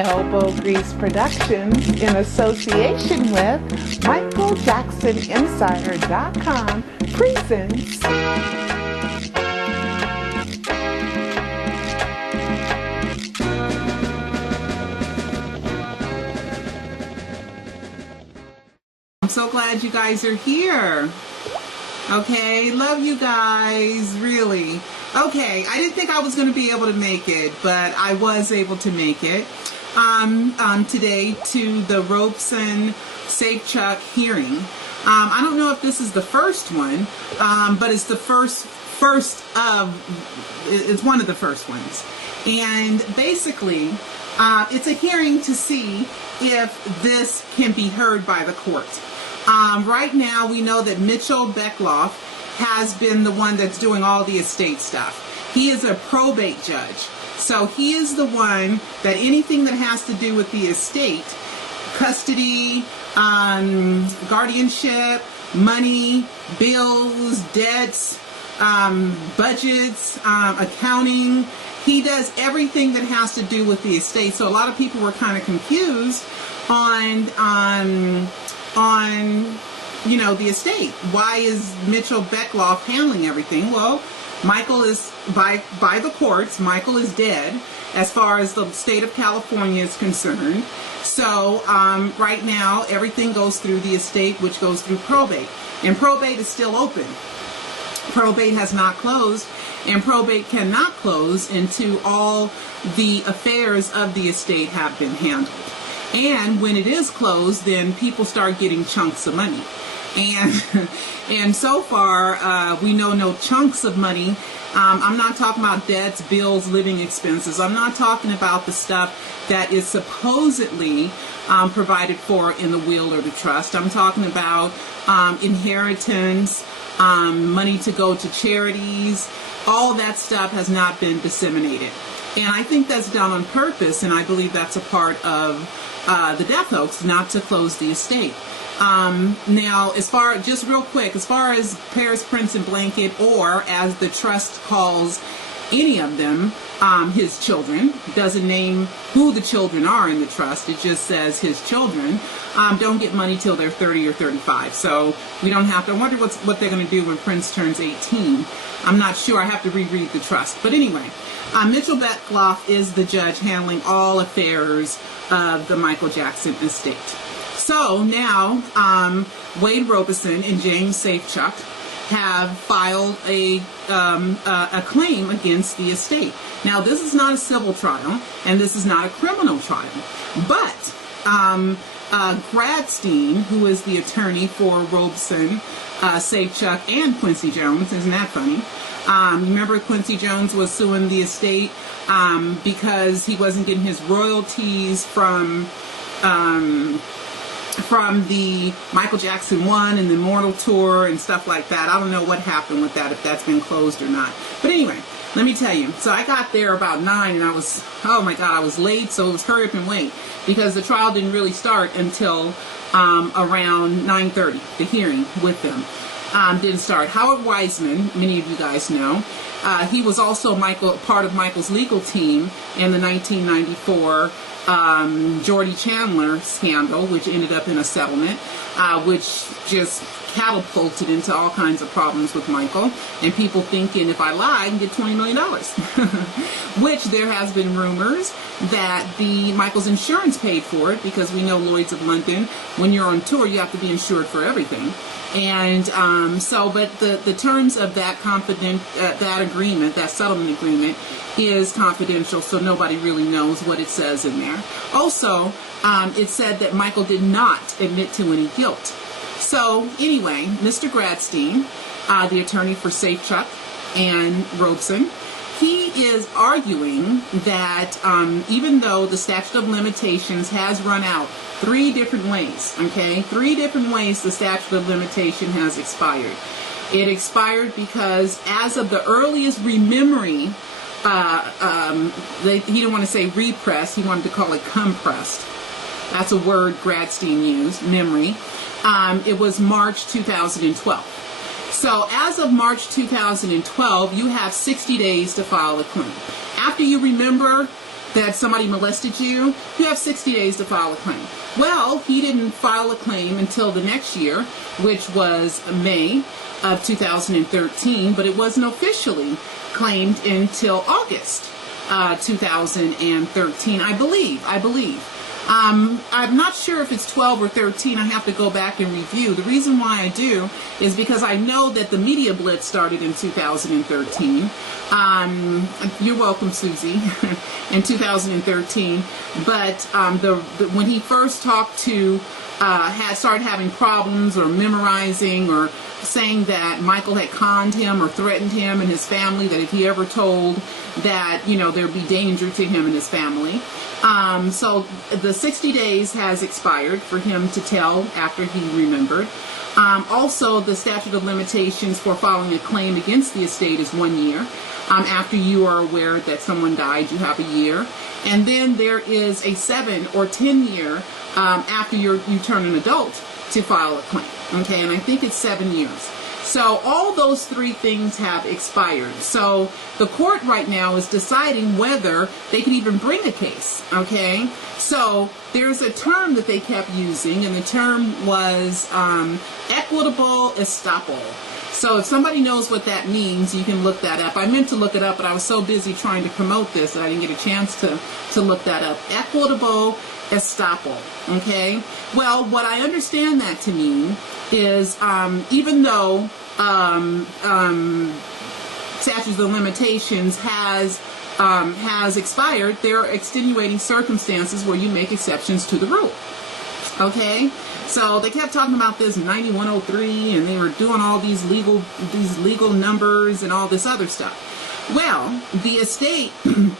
Elbow Grease Productions, in association with MichaelJacksonInsider.com, presents I'm so glad you guys are here. Okay, love you guys, really. Okay, I didn't think I was going to be able to make it, but I was able to make it today to the Robson Safechuck hearing. I don't know if this is the first one, but it's the it's one of the first ones. And basically, it's a hearing to see if this can be heard by the court. Right now, we know that Mitchell Beckloff has been the one that's doing all the estate stuff. He is a probate judge. So he is the one that anything that has to do with the estate, custody, guardianship, money, bills, debts, budgets, accounting, he does everything that has to do with the estate. So a lot of people were kind of confused on you know, the estate. Why is Mitchell Beckloff handling everything? Well, Michael is, by the courts, Michael is dead as far as the state of California is concerned. So right now, everything goes through the estate, which goes through probate. And probate is still open. Probate has not closed, and probate cannot close until all the affairs of the estate have been handled. And when it is closed, then people start getting chunks of money. And so far, we know no chunks of money. I'm not talking about debts, bills, living expenses. I'm not talking about the stuff that is supposedly provided for in the will or the trust. I'm talking about inheritance, money to go to charities. All that stuff has not been disseminated. And I think that's done on purpose, and I believe that's a part of the death hoax, not to close the estate. Now, just real quick, as far as Paris, Prince, and Blanket, or as the trust calls any of them, his children, doesn't name who the children are in the trust, it just says his children, don't get money till they're 30 or 35. So we don't have to, I wonder what they're going to do when Prince turns 18. I'm not sure, I have to reread the trust. But anyway, Mitchell Beckloff is the judge handling all affairs of the Michael Jackson estate. So now, Wade Robson and James Safechuck have filed a claim against the estate. Now, this is not a civil trial, and this is not a criminal trial. But Gradstein, who is the attorney for Robson, Safechuck, and Quincy Jones, isn't that funny? Remember, Quincy Jones was suing the estate because he wasn't getting his royalties from the Michael Jackson 1 and the Immortal Tour and stuff like that. I don't know what happened with that, if that's been closed or not. But anyway, let me tell you. So I got there about 9, and I was, oh my God, I was late, so it was hurry up and wait, because the trial didn't really start until around 9:30, the hearing with them. Didn't start. Howard Wiseman, many of you guys know, he was also part of Michael's legal team in the 1994 Jordy Chandler scandal, which ended up in a settlement, which just catapulted into all kinds of problems with Michael, and people thinking, if I lie, I can get $20 million. Which there has been rumors that Michael's insurance paid for it, because we know Lloyd's of London, when you're on tour, you have to be insured for everything. And but the terms of that that agreement, that settlement agreement, is confidential, so nobody really knows what it says in there. Also, it said that Michael did not admit to any guilt. So anyway, Mr. Gradstein, the attorney for Safechuck and Robson, he is arguing that even though the statute of limitations has run out 3 different ways, okay? 3 different ways the statute of limitation has expired. It expired because as of the earliest rememory, he didn't want to say repressed, he wanted to call it compressed. That's a word Gradstein used, memory. It was March 2012. So as of March 2012, you have 60 days to file a claim. After you remember that somebody molested you, you have 60 days to file a claim. Well, he didn't file a claim until the next year, which was May of 2013, but it wasn't officially claimed until August 2013, I believe. I'm not sure if it's 12 or 13. I have to go back and review. The reason why I do is because I know that the media blitz started in 2013. You're welcome, Susie, in 2013. But when he first talked to, started having problems or memorizing or saying that Michael had conned him or threatened him and his family, that if he ever told that, there'd be danger to him and his family. So the 60 days has expired for him to tell after he remembered. Also, the statute of limitations for filing a claim against the estate is 1 year. After you are aware that someone died, you have a year. And then there is a 7 or 10 year after you turn an adult to file a claim. Okay, and I think it's 7 years. So all those three things have expired. So the court right now is deciding whether they can even bring a case. Okay, so there's a term that they kept using, and the term was equitable estoppel. So if somebody knows what that means, you can look that up. I meant to look it up, but I was so busy trying to promote this that I didn't get a chance to look that up. Equitable estoppel. Okay, well, what I understand that to mean is even though statutes of limitations has expired, there are extenuating circumstances where you make exceptions to the rule. Okay, so they kept talking about this 9103, and they were doing all these legal numbers and all this other stuff. Well, the estate, and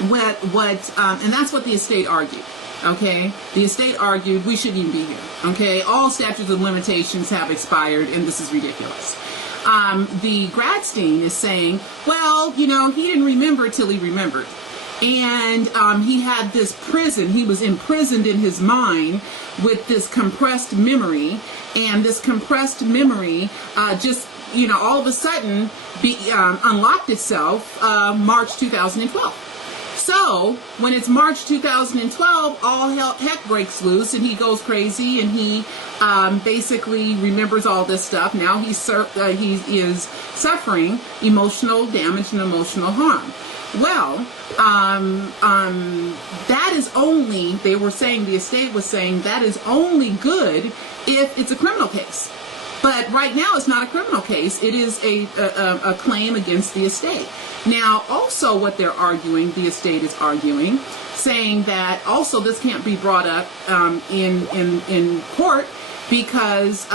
that's what the estate argued. Okay, the estate argued we shouldn't even be here. Okay, all statutes of limitations have expired, and this is ridiculous. The Gradstein is saying, well, he didn't remember till he remembered. And he had this prison, he was imprisoned in his mind with this compressed memory, and this compressed memory just, all of a sudden unlocked itself March 2012. So when it's March 2012, all heck breaks loose, and he goes crazy, and he basically remembers all this stuff. Now he is suffering emotional damage and emotional harm. Well, that is only, they were saying, the estate was saying, that is only good if it's a criminal case. But right now it's not a criminal case. It is a claim against the estate. Now, also what they're arguing, the estate is arguing, saying that also this can't be brought up in court because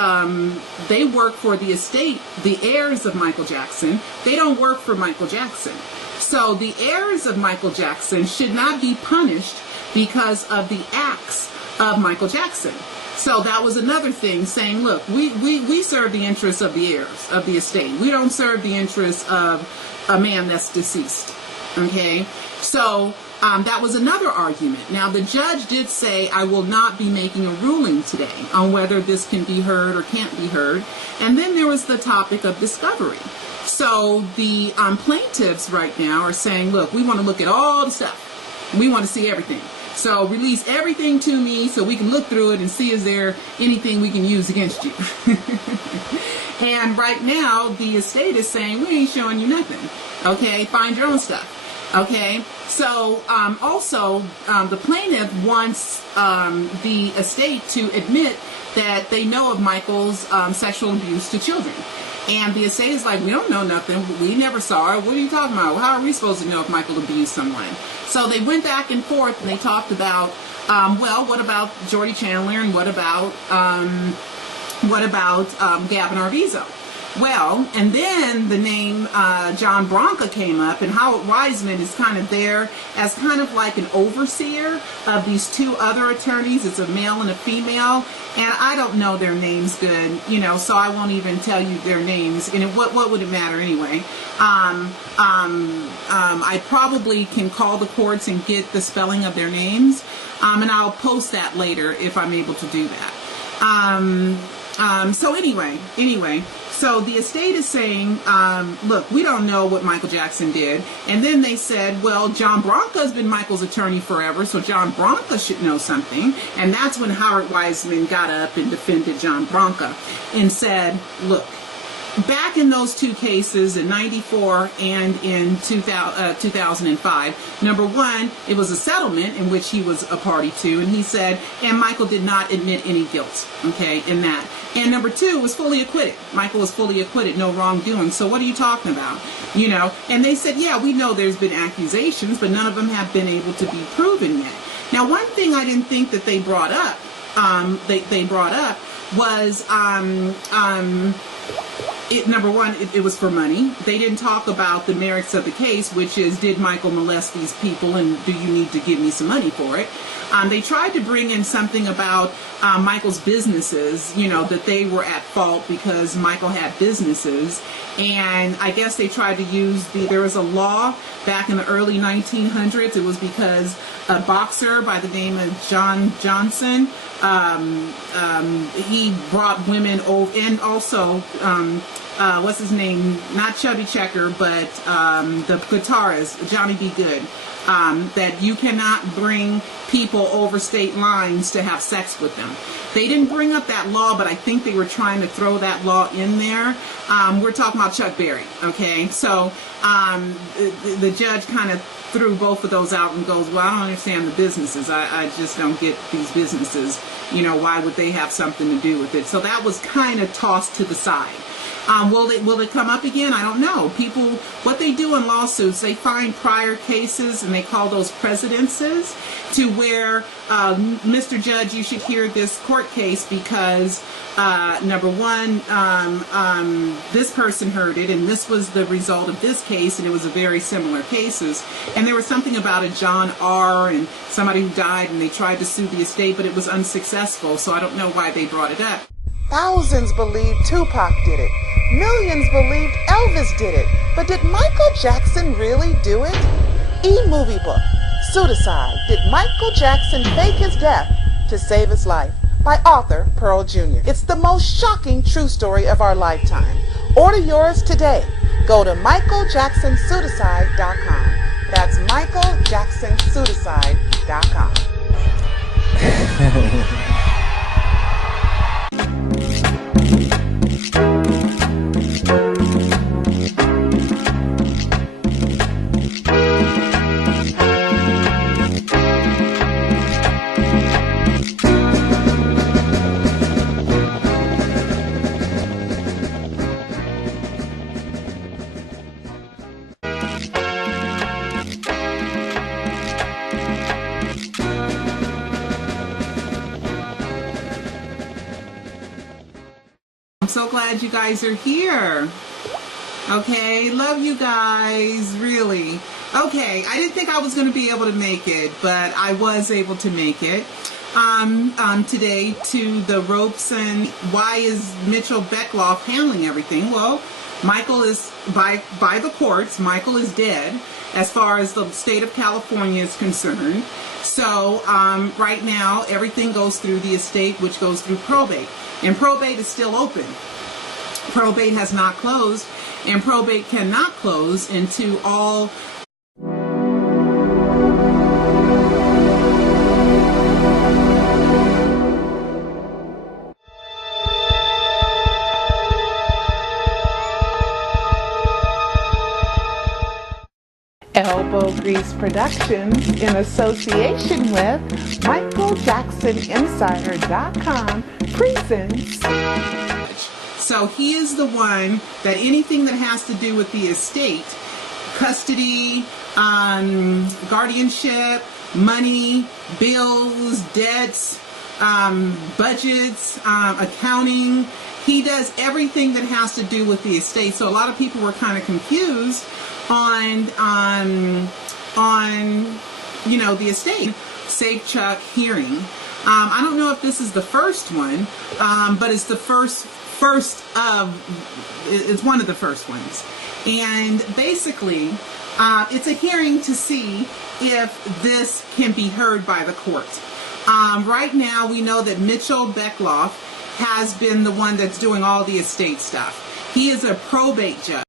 they work for the estate, the heirs of Michael Jackson. They don't work for Michael Jackson. So the heirs of Michael Jackson should not be punished because of the acts of Michael Jackson. So that was another thing, saying, look, we serve the interests of the heirs of the estate. We don't serve the interests of a man that's deceased. Okay? So that was another argument. Now, the judge did say, I will not be making a ruling today on whether this can be heard or can't be heard. And then there was the topic of discovery. So the plaintiffs right now are saying, look, we want to look at all the stuff. We want to see everything. So release everything to me so we can look through it and see is there anything we can use against you. And right now, the estate is saying, we ain't showing you nothing. Okay, find your own stuff. Okay, so also the plaintiff wants the estate to admit that they know of Michael's sexual abuse to children. And the estate is like, we don't know nothing. We never saw it. What are you talking about? How are we supposed to know if Michael abused someone? So they went back and forth, and they talked about, well, what about Jordy Chandler, and what about Gavin Arvizo? Well, and then the name John Branca came up, and Howard Wiseman is kind of there as kind of like an overseer of these two other attorneys. It's a male and a female, and I don't know their names good, so I won't even tell you their names. And what would it matter anyway? I probably can call the courts and get the spelling of their names, and I'll post that later if I'm able to do that. So anyway, So the estate is saying, look, we don't know what Michael Jackson did. And then they said, well, John Branca's been Michael's attorney forever, so John Branca should know something. And that's when Howard Wiseman got up and defended John Branca and said, look, back in those two cases in 94 and in 2005, number one, it was a settlement in which he was a party to, and he said, and Michael did not admit any guilt, okay, in that. And number two, was fully acquitted. Michael was fully acquitted, no wrongdoing. So what are you talking about? You know, and they said, yeah, we know there's been accusations, but none of them have been able to be proven yet. Now, one thing I didn't think that they brought up, was number one, it was for money. They didn't talk about the merits of the case, which is, did Michael molest these people, and do you need to give me some money for it? They tried to bring in something about Michael's businesses, you know, that they were at fault because Michael had businesses. And I guess they tried to use there was a law back in the early 1900s. It was because a boxer by the name of John Johnson, he brought women over, and also, what's his name? Not Chubby Checker, but the guitarist, Johnny B. Good. That you cannot bring people over state lines to have sex with them. They didn't bring up that law, but I think they were trying to throw that law in there. We're talking about Chuck Berry, okay? So the judge kind of threw both of those out and goes, well, I don't understand the businesses. I just don't get these businesses. You know, why would they have something to do with it? So that was kind of tossed to the side. Will it come up again? I don't know. People, what they do in lawsuits, they find prior cases and they call those precedences, to where, Mr. Judge, you should hear this court case because, number one, this person heard it and this was the result of this case, and it was a very similar cases. And there was something about a John R. and somebody who died, and they tried to sue the estate, but it was unsuccessful. So I don't know why they brought it up. Thousands believed Tupac did it. Millions believed Elvis did it. But did Michael Jackson really do it? E-movie book, Pseudocide, Did Michael Jackson Fake His Death to Save His Life? By author Pearl Jr. It's the most shocking true story of our lifetime. Order yours today. Go to michaeljacksonpseudocide.com. That's michaeljacksonpseudocide.com. I'm so glad you guys are here. Okay, love you guys, really. Okay, I didn't think I was going to be able to make it, but I was able to make it today to the Robson. Why is Mitchell Beckloff handling everything? Well, Michael is, by the courts, Michael is dead as far as the state of California is concerned. So right now, everything goes through the estate, which goes through probate. And probate is still open. Probate has not closed, and probate cannot close until all Elbow Grease Productions, in association with MichaelJacksonInsider.com, presents. So he is the one that anything that has to do with the estate, custody, guardianship, money, bills, debts, budgets, accounting, he does everything that has to do with the estate. So a lot of people were kind of confused on you know, the estate. Safechuck hearing. I don't know if this is the first one, but it's the first of, it's one of the first ones. And basically, it's a hearing to see if this can be heard by the court. Right now, we know that Mitchell Beckloff has been the one that's doing all the estate stuff. He is a probate judge.